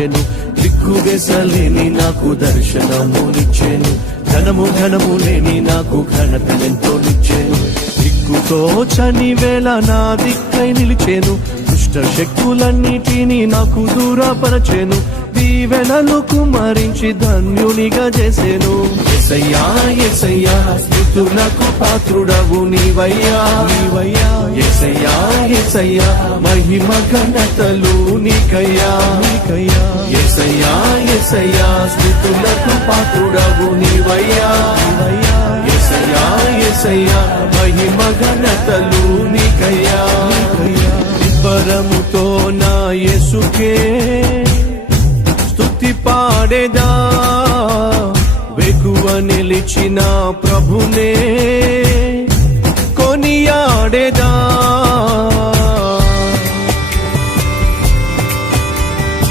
ఉండెను దిక్కు వెసలేని నాకు దర్శనమునిచ్చెను. ఘనము ఘనము లేని నాకు ఘనతనెంతో నిచ్చెను దిక్కుతో చని వేళ నా దిక్కై నిలిచేను. దుష్ట శక్తులన్నిటినీ నాకు దూరపరచేను. దీవెనలు కుమరించి ధన్యునిగా చేసేను. ఎసయ్యా ఎసయ్యా స్థుతులకు పాత్రుడవు నీవయ్యా. నీవయ్యా. ఎసయ్యా ఎసయ్యా మహిమ ఘనతలు నీకయ్యా. ఎసయ్యా ఎసయ్యా స్థితులకు పాత్రుడవు నీవయ్యా. నీవయ్యా ఎసయ్యా మహిమగణతలు మహిమ నీకయ్యా. నిబ్బరముతో నా యేసుకే స్థుతి పాడేదా. వెగువ నిలిచిన ప్రభునే.